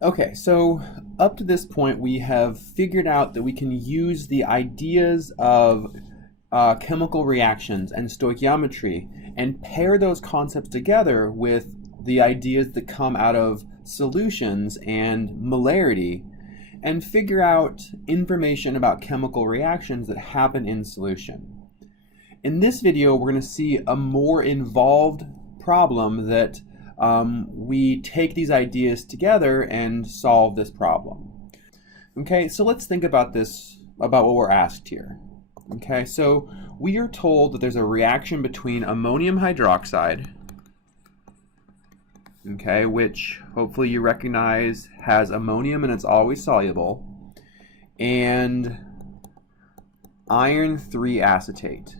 Okay, so up to this point, we have figured out that we can use the ideas of chemical reactions and stoichiometry and pair those concepts together with the ideas that come out of solutions and molarity and figure out information about chemical reactions that happen in solution. In this video, we're going to see a more involved problem that we take these ideas together and solve this problem. Okay, so let's think about about what we're asked here. Okay, so we are told that there's a reaction between ammonium hydroxide, okay, which hopefully you recognize has ammonium and it's always soluble, and iron 3 acetate.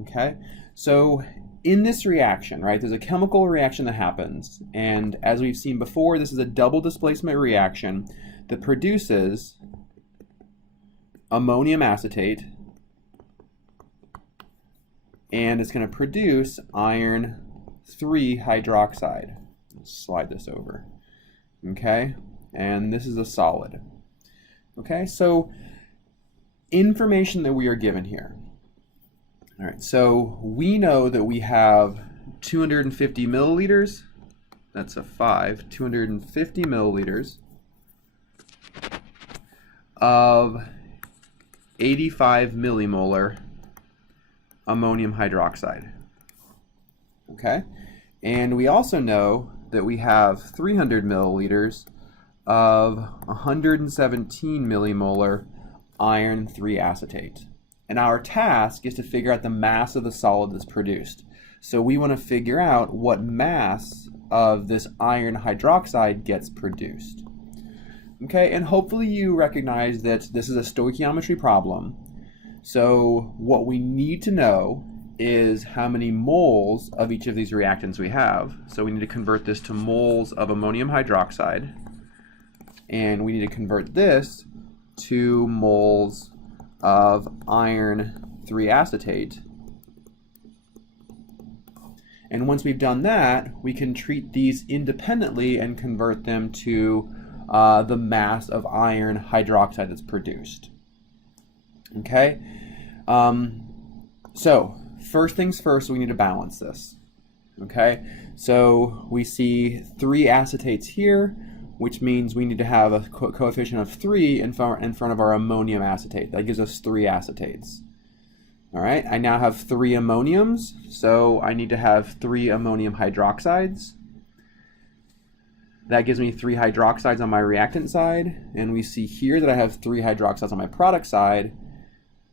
Okay, so in this reaction, right, there's a chemical reaction that happens, and as we've seen before, this is a double displacement reaction that produces ammonium acetate, and it's going to produce iron 3 hydroxide. Let's slide this over. Okay, and this is a solid. Okay, so information that we are given here. All right, so we know that we have 250 milliliters. That's a 5. 250 milliliters of 85 millimolar ammonium hydroxide. Okay, and we also know that we have 300 milliliters of 117 millimolar iron 3 acetate. And our task is to figure out the mass of the solid that's produced. So we want to figure out what mass of this iron hydroxide gets produced. Okay, and hopefully you recognize that this is a stoichiometry problem. So what we need to know is how many moles of each of these reactants we have. So we need to convert this to moles of ammonium hydroxide. And we need to convert this to moles of iron 3 acetate. And once we've done that, we can treat these independently and convert them to the mass of iron hydroxide that's produced. Okay, so first things first, we need to balance this. Okay, so we see 3 acetates here, which means we need to have a coefficient of 3 in front of our ammonium acetate. That gives us 3 acetates. All right, I now have 3 ammoniums, so I need to have 3 ammonium hydroxides. That gives me 3 hydroxides on my reactant side, and we see here that I have 3 hydroxides on my product side,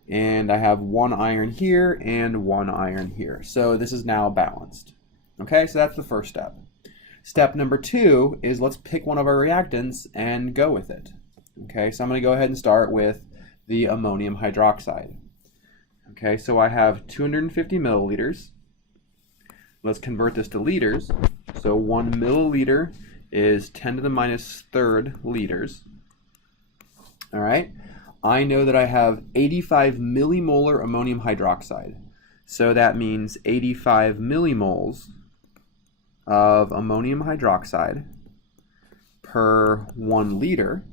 and I have 1 iron here and 1 iron here. So this is now balanced. Okay, so that's the first step. Step number 2 is let's pick one of our reactants and go with it. Okay, so I'm going to go ahead and start with the ammonium hydroxide. Okay, so I have 250 milliliters. Let's convert this to liters. So 1 milliliter is 10 to the minus third liters. All right, I know that I have 85 millimolar ammonium hydroxide. So that means 85 millimoles of ammonium hydroxide per 1 liter,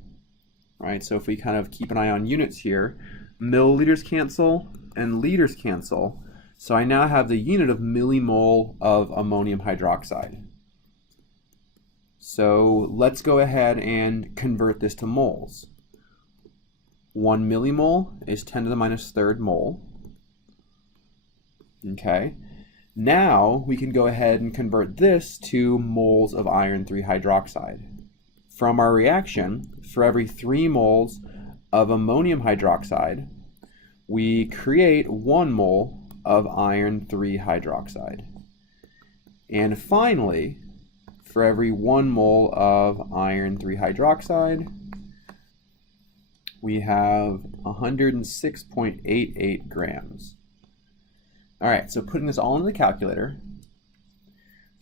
right? So if we kind of keep an eye on units here, milliliters cancel and liters cancel. So I now have the unit of millimole of ammonium hydroxide. So let's go ahead and convert this to moles. 1 millimole is 10 to the minus third mole. Okay. Now we can go ahead and convert this to moles of iron 3 hydroxide. From our reaction, for every 3 moles of ammonium hydroxide, we create 1 mole of iron 3 hydroxide. And finally, for every 1 mole of iron 3 hydroxide, we have 106.88 grams. All right, so putting this all into the calculator,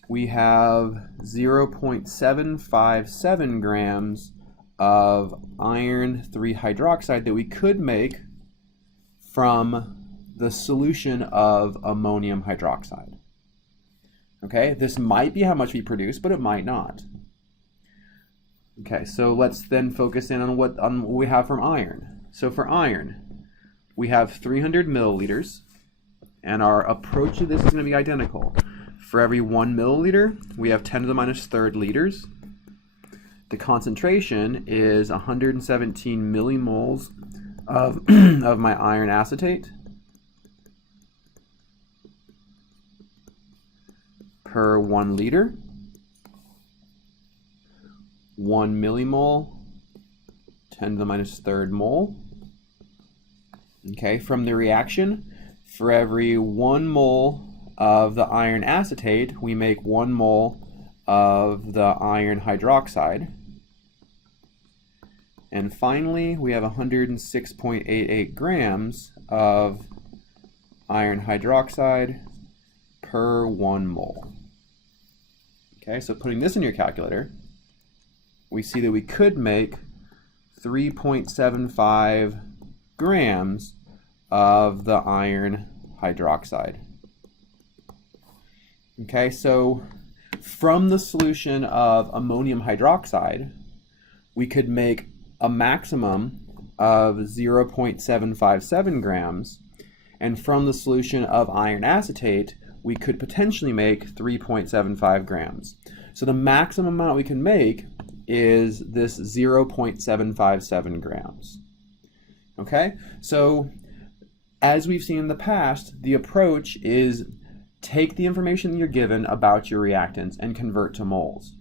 we have 0.757 grams of iron 3 hydroxide that we could make from the solution of ammonium hydroxide. Okay, this might be how much we produce, but it might not. Okay, so let's then focus in on what we have from iron. So for iron, we have 300 milliliters, and our approach to this is going to be identical. For every 1 milliliter, we have 10 to the minus third liters. The concentration is 117 millimoles of, of my iron acetate per 1 liter. 1 millimole, 10 to the minus third mole. Okay, from the reaction, for every 1 mole of the iron acetate, we make 1 mole of the iron hydroxide. And finally, we have 106.88 grams of iron hydroxide per 1 mole. Okay, so putting this in your calculator, we see that we could make 3.75 grams of the iron hydroxide. Okay, so from the solution of ammonium hydroxide, we could make a maximum of 0.757 grams, and from the solution of iron acetate, we could potentially make 3.75 grams. So the maximum amount we can make is this 0.757 grams. Okay, so as we've seen in the past, the approach is take the information that you're given about your reactants and convert to moles.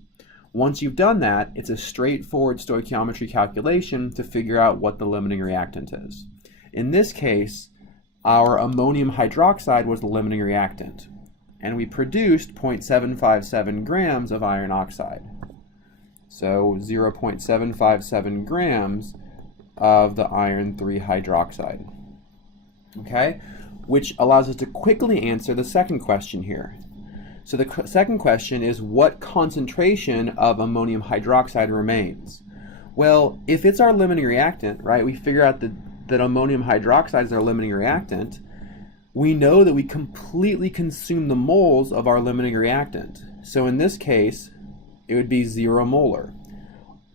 Once you've done that, it's a straightforward stoichiometry calculation to figure out what the limiting reactant is. In this case, our ammonium hydroxide was the limiting reactant, and we produced 0.757 grams of iron oxide. So 0.757 grams of the iron 3 hydroxide. Okay, which allows us to quickly answer the second question here. So the second question is, what concentration of ammonium hydroxide remains? Well, if it's our limiting reactant, right, we figure out that ammonium hydroxide is our limiting reactant, we know that we completely consume the moles of our limiting reactant. So in this case, it would be 0 molar.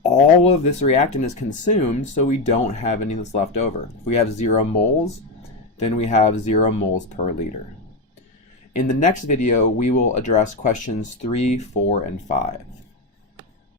All of this reactant is consumed, so we don't have any that's left over. If we have 0 moles, then we have 0 moles per liter. In the next video, we will address questions 3, 4, and 5.